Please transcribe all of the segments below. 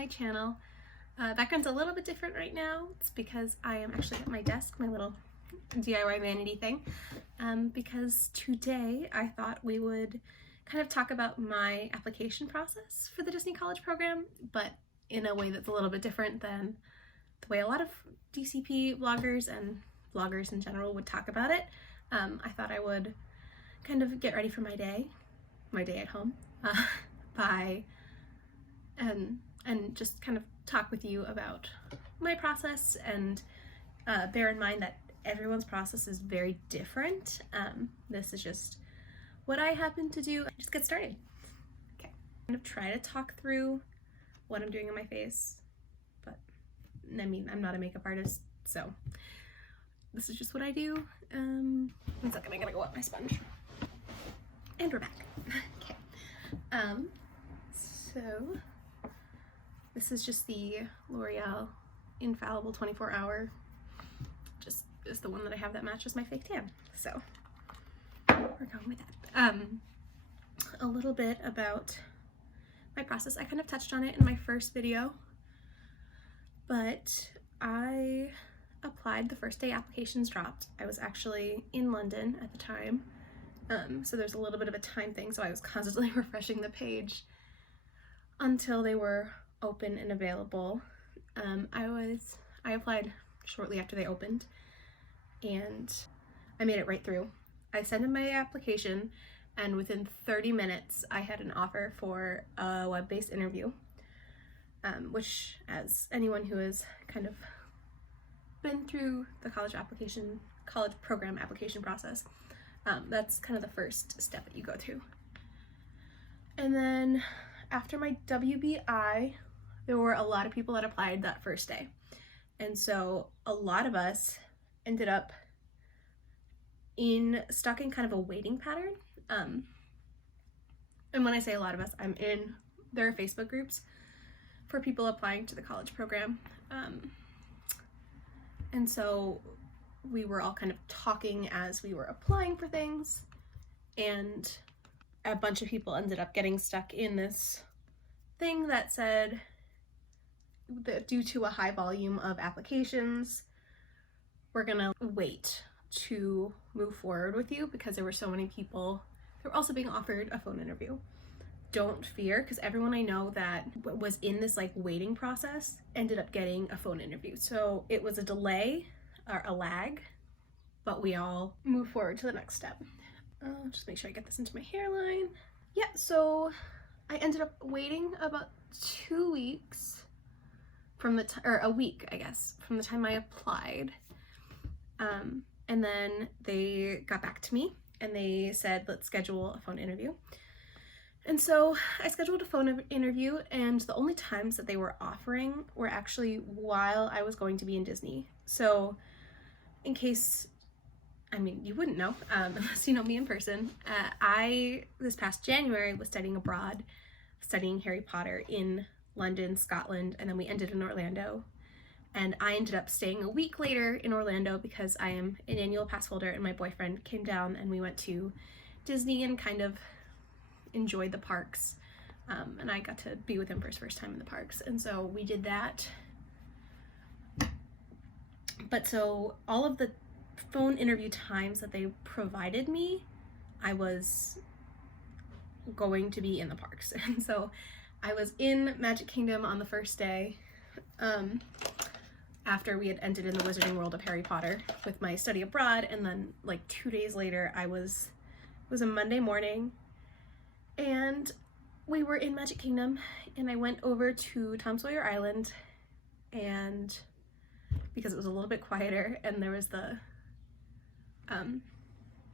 my channel. Background's a little bit different right now. It's because I am actually at my desk, my little DIY vanity thing, because today I thought we would kind of talk about my application process for the Disney College program, but in a way that's a little bit different than the way a lot of DCP bloggers and bloggers in general would talk about it. I thought I would kind of get ready for my day at home, and just kind of talk with you about my process, and bear in mind that everyone's process is very different. This is just what I happen to do. Just get started. Okay, I'm gonna try to talk through what I'm doing on my face, but I mean, I'm not a makeup artist, so this is just what I do. 1 second, I gotta go up my sponge. And we're back. Okay. So this is just the L'Oreal Infallible 24-hour. Just is the one that I have that matches my fake tan. So we're going with that. A little bit about my process. I kind of touched on it in my first video, but I applied the first day applications dropped. I was actually in London at the time, so there's a little bit of a time thing, so I was constantly refreshing the page until they were open and available. I applied shortly after they opened, and I made it right through. I sent in my application, and within 30 minutes I had an offer for a web-based interview, which, as anyone who has kind of been through the college program application process, that's kind of the first step that you go through. And then after my WBI, there were a lot of people that applied that first day, and so a lot of us ended up stuck in kind of a waiting pattern. And when I say a lot of us, there are Facebook groups for people applying to the college program. And so we were all kind of talking as we were applying for things, and a bunch of people ended up getting stuck in this thing that said that due to a high volume of applications, we're gonna wait to move forward with you because there were so many people. They were also being offered a phone interview. Don't fear, because everyone I know that was in this like waiting process ended up getting a phone interview. So it was a delay or a lag, but we all moved forward to the next step. Just make sure I get this into my hairline. Yeah, so I ended up waiting about 2 weeks from a week, I guess, from the time I applied. And then they got back to me and they said, let's schedule a phone interview. And so I scheduled a phone interview, and the only times that they were offering were actually while I was going to be in Disney. So in case, I mean, you wouldn't know unless you know me in person, this past January was studying abroad, studying Harry Potter in London, Scotland, and then we ended in Orlando. And I ended up staying a week later in Orlando because I am an annual pass holder, and my boyfriend came down and we went to Disney and kind of enjoyed the parks, and I got to be with him for his first time in the parks, and so we did that. But so all of the phone interview times that they provided me, I was going to be in the parks, and so I was in Magic Kingdom on the first day, after we had ended in the Wizarding World of Harry Potter with my study abroad, and then like 2 days later it was a Monday morning, and we were in Magic Kingdom, and I went over to Tom Sawyer Island, and because it was a little bit quieter, and there was the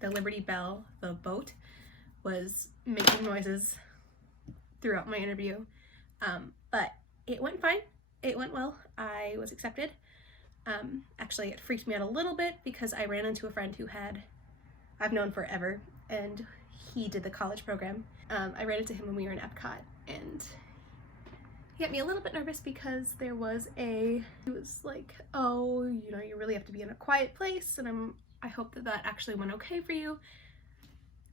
Liberty Bell, the boat, was making noises throughout my interview, but it went fine. It went well. I was accepted. Actually, it freaked me out a little bit because I ran into a friend who I've known forever, and he did the college program. I ran into him when we were in Epcot, and he got me a little bit nervous because he was like, oh, you know, you really have to be in a quiet place, and I hope that actually went okay for you.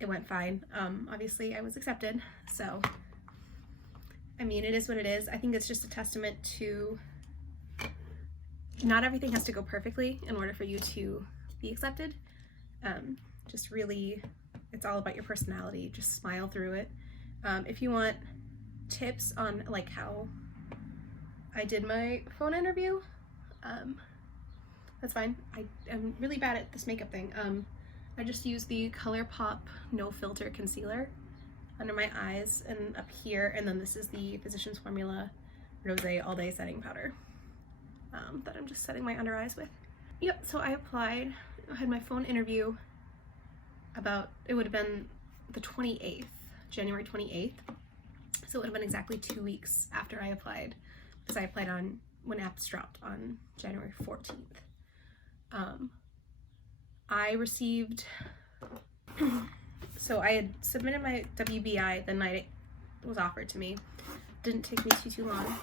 It went fine. Obviously I was accepted, so I mean, it is what it is. I think it's just a testament to not everything has to go perfectly in order for you to be accepted. Just really, it's all about your personality. Just smile through it. If you want tips on like how I did my phone interview, that's fine. I am really bad at this makeup thing. I just use the ColourPop No Filter Concealer under my eyes and up here, and then this is the Physicians Formula Rosé All Day Setting Powder that I'm just setting my under eyes with. Yep, so I applied. I had my phone interview about, it would have been the 28th, January 28th. So it would have been exactly 2 weeks after I applied, because I applied on when apps dropped on January 14th. I received, so I had submitted my WBI the night it was offered to me. Didn't take me too long.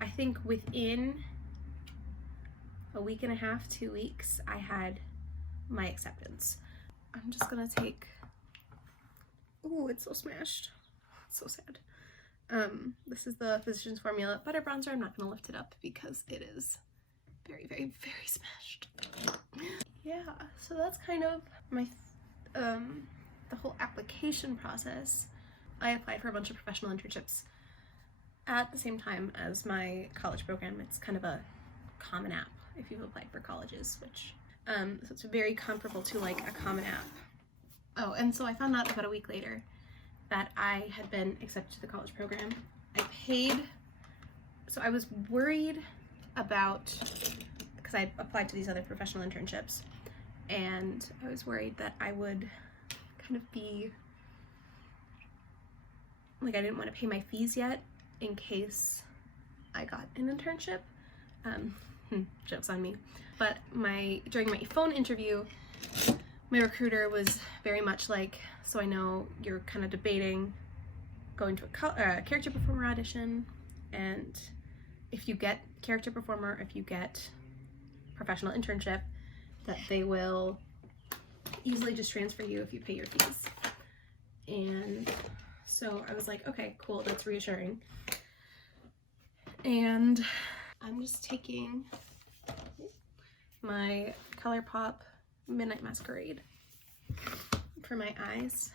I think within a week and a half, 2 weeks, I had my acceptance. I'm just gonna take, oh, it's so smashed. It's so sad. This is the Physicians Formula Butter Bronzer. I'm not gonna lift it up because it is very, very, very smashed. Yeah, so that's kind of my, the whole application process. I applied for a bunch of professional internships at the same time as my college program. It's kind of a common app if you've applied for colleges, which, so it's very comparable to like a common app. Oh, and so I found out about a week later that I had been accepted to the college program. I paid, so I was worried about, because I applied to these other professional internships, and I was worried that I would kind of be, like I didn't want to pay my fees yet in case I got an internship. Joke's on me. But during my phone interview, my recruiter was very much like, so I know you're kind of debating going to a character performer audition, and if you get character performer, if you get professional internship, that they will easily just transfer you if you pay your fees. And so I was like, okay, cool, that's reassuring. And I'm just taking my ColourPop Midnight Masquerade for my eyes.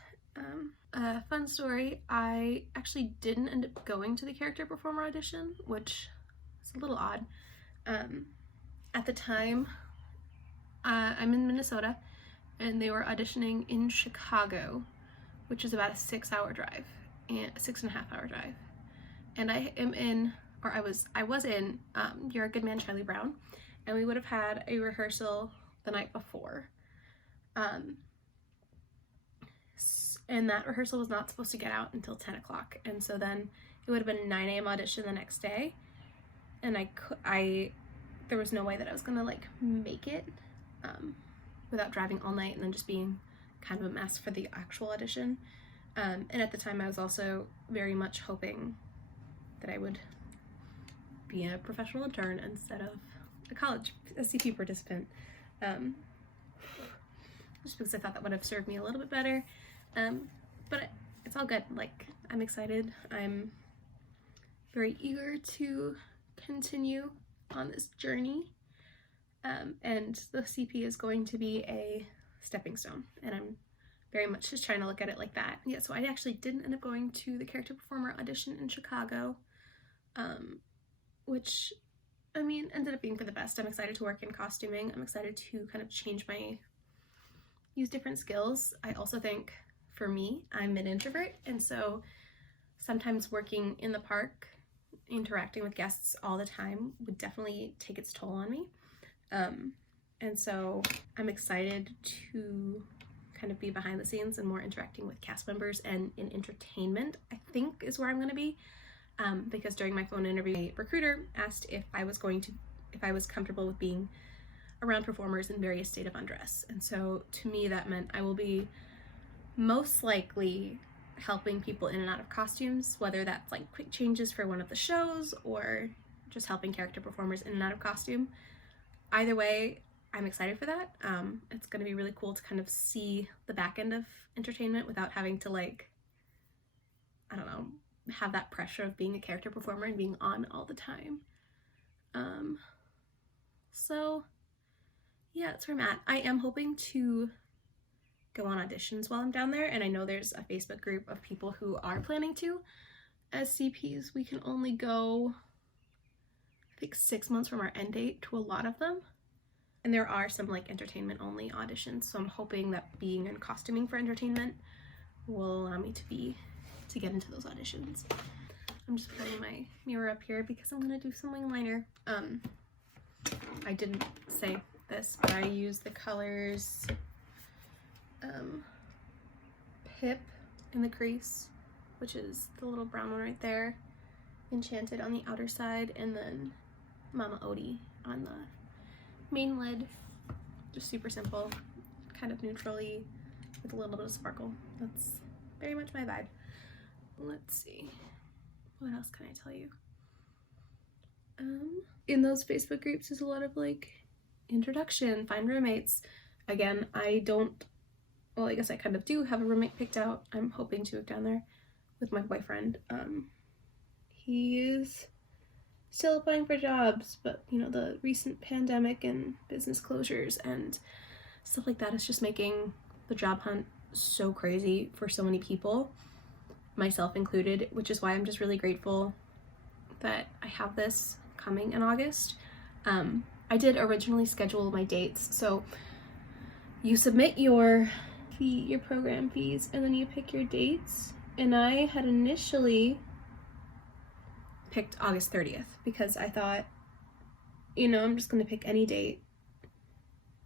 Fun story, I actually didn't end up going to the character performer audition, which is a little odd. At the time, I'm in Minnesota, and they were auditioning in Chicago, which is about a 6-hour drive, and a 6.5-hour drive. And I am in, or I was in You're a Good Man, Charlie Brown, and we would have had a rehearsal the night before. And that rehearsal was not supposed to get out until 10 o'clock. And so then it would have been a 9 a.m. audition the next day. And there was no way that I was gonna like make it without driving all night and then just being kind of a mess for the actual audition. And at the time I was also very much hoping that I would be a professional intern instead of a CP participant. Just because I thought that would have served me a little bit better. But it's all good. Like, I'm excited. I'm very eager to continue on this journey. And the CP is going to be a stepping stone, and I'm very much just trying to look at it like that. Yeah, so I actually didn't end up going to the character performer audition in Chicago, which, I mean, ended up being for the best. I'm excited to work in costuming. I'm excited to kind of use different skills. I also think, for me, I'm an introvert, and so sometimes working in the park, interacting with guests all the time would definitely take its toll on me. And so I'm excited to kind of be behind the scenes and more interacting with cast members and in entertainment, I think is where I'm going to be. Because during my phone interview, my recruiter asked if I was comfortable with being around performers in various state of undress. And so to me, that meant I will be most likely helping people in and out of costumes, whether that's like quick changes for one of the shows or just helping character performers in and out of costume. Either way, I'm excited for that. It's going to be really cool to kind of see the back end of entertainment without having to, like, I don't know, have that pressure of being a character performer and being on all the time. So yeah, that's where I'm at. I am hoping to go on auditions while I'm down there, and I know there's a Facebook group of people who are planning to. As CPs, we can only go, I think, 6 months from our end date to a lot of them. And there are some like entertainment only auditions, so I'm hoping that being in costuming for entertainment will allow me to get into those auditions. I'm just putting my mirror up here because I'm gonna do some wing liner. I didn't say this, but I use the colors Pip in the crease, which is the little brown one right there, Enchanted on the outer side, and then Mama Odie on the main lid. Just super simple, kind of neutrally with a little bit of sparkle. That's very much my vibe. Let's see, what else can I tell you? In those Facebook groups is a lot of like introduction, find roommates. Again, I guess I kind of do have a roommate picked out. I'm hoping to move down there with my boyfriend. He is still applying for jobs, but you know, the recent pandemic and business closures and stuff like that is just making the job hunt so crazy for so many people, myself included, which is why I'm just really grateful that I have this coming in August. I did originally schedule my dates, so you submit your program fees, and then you pick your dates, and I had initially picked August 30th because I thought, you know, I'm just gonna pick any date,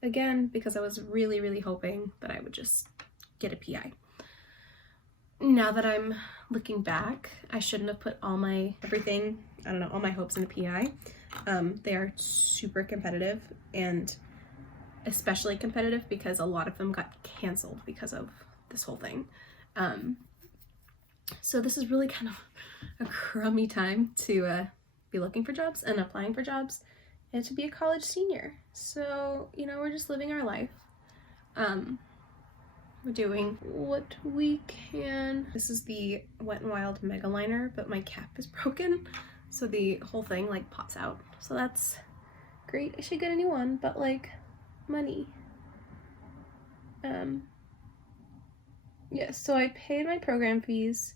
again because I was really, really hoping that I would just get a PI. Now that I'm looking back, I shouldn't have put all my all my hopes in the PI. They are super competitive, and especially competitive because a lot of them got canceled because of this whole thing. So this is really kind of a crummy time to be looking for jobs and applying for jobs and to be a college senior. So, you know, we're just living our life. We're doing what we can. This is the Wet n Wild Mega Liner, but my cap is broken, so the whole thing like pops out. So that's great. I should get a new one, but like money. Yeah, so I paid my program fees,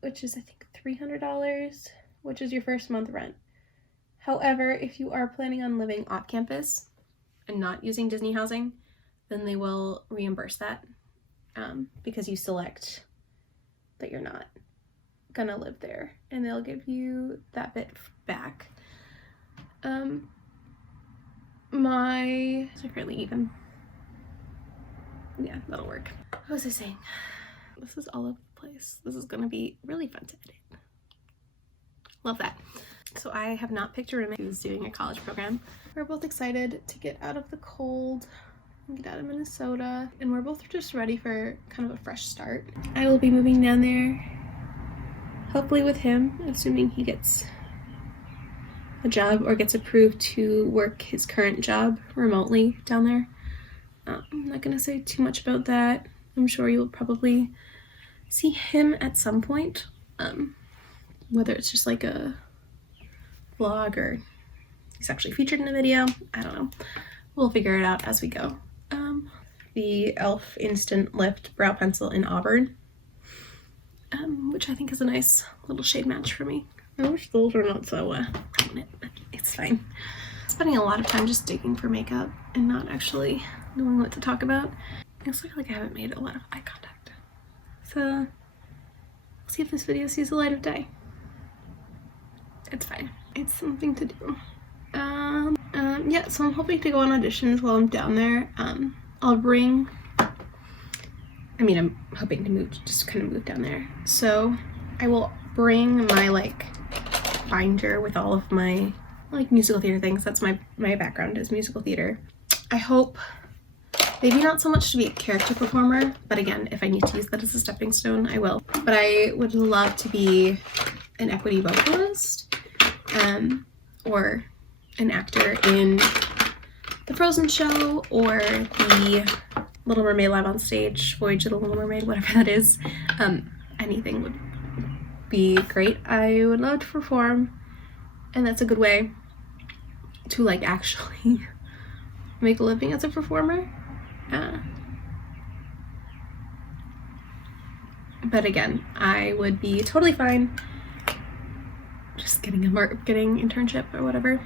which is I think $300, which is your first month rent. However, if you are planning on living off campus and not using Disney housing, then they will reimburse that because you select that you're not gonna live there, and they'll give you that bit back. My currently even. Yeah, that'll work. What was I saying? This is all over the place. This is gonna be really fun to edit. Love that. So I have not picked a roommate who's doing a college program. We're both excited to get out of the cold and get out of Minnesota, and we're both just ready for kind of a fresh start. I will be moving down there, hopefully with him, assuming he gets a job or gets approved to work his current job remotely down there. I'm not gonna say too much about that. I'm sure you'll probably see him at some point, whether it's just like a vlog or he's actually featured in a video. I don't know. We'll figure it out as we go. The e.l.f. Instant Lift Brow Pencil in Auburn, which I think is a nice little shade match for me. I wish those were not so prominent, but it's fine. Spending a lot of time just digging for makeup and not actually knowing what to talk about. It looks like I haven't made a lot of eye contact. So, we'll see if this video sees the light of day. It's fine. It's something to do. Yeah, so I'm hoping to go on auditions while I'm down there. I'm hoping to move down there. So I will bring my like binder with all of my like musical theater things. That's my background is musical theater. I hope maybe not so much to be a character performer, but again, if I need to use that as a stepping stone, I will. But I would love to be an equity vocalist, or an actor in the Frozen show, or the Little Mermaid Live on Stage, Voyage of the Little Mermaid, whatever that is. Anything be great. I would love to perform, and that's a good way to like actually make a living as a performer. But again, I would be totally fine just getting internship or whatever.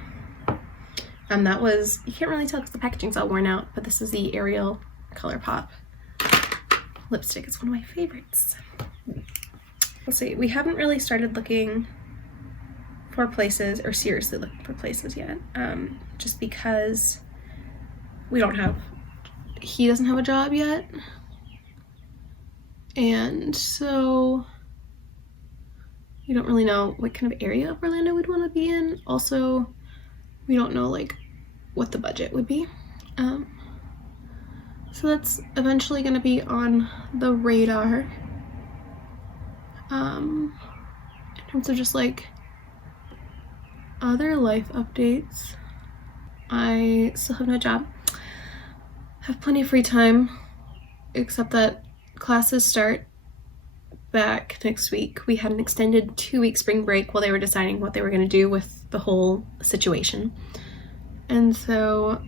That was, you can't really tell because the packaging's all worn out, but this is the Ariel ColourPop lipstick. It's one of my favorites. Let's see, we haven't really started looking for places, or seriously looking for places yet, just because he doesn't have a job yet, and so we don't really know what kind of area of Orlando we'd want to be in. Also, we don't know like what the budget would be, so that's eventually going to be on the radar. In terms of just like other life updates, I still have no job, have plenty of free time, except that classes start back next week. We had an extended 2-week spring break while they were deciding what they were going to do with the whole situation, and so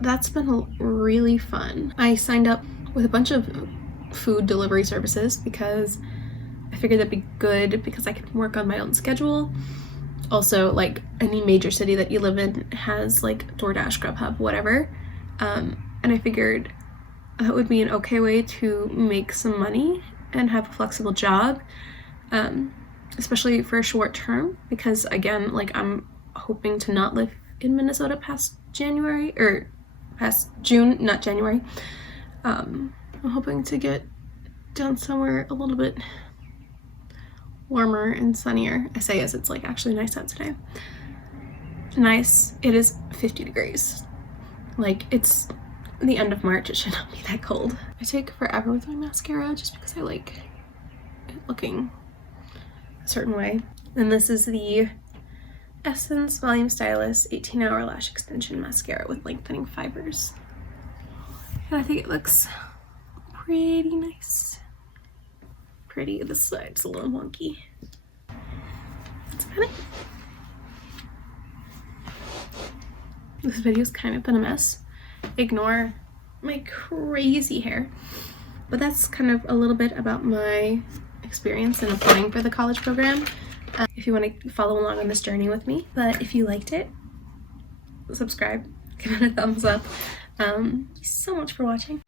that's been really fun. I signed up with a bunch of food delivery services because I figured that'd be good because I could work on my own schedule. Also, like, any major city that you live in has like DoorDash, Grubhub, whatever, and I figured that would be an okay way to make some money and have a flexible job, especially for a short term, because again, like, I'm hoping to not live in Minnesota past January, or past June, not January. I'm hoping to get down somewhere a little bit warmer and sunnier. I say as it's like actually nice out today. Nice, it is 50 degrees. Like, it's the end of March, it should not be that cold. I take forever with my mascara just because I like it looking a certain way. And this is the Essence Volume Stylist 18-Hour Lash Extension Mascara with lengthening fibers. And I think it looks pretty nice. Pretty. This side's a little wonky. That's about it. This video's kind of been a mess. Ignore my crazy hair. But that's kind of a little bit about my experience in applying for the college program. If you want to follow along on this journey with me. But if you liked it, subscribe, give it a thumbs up. Thank you so much for watching.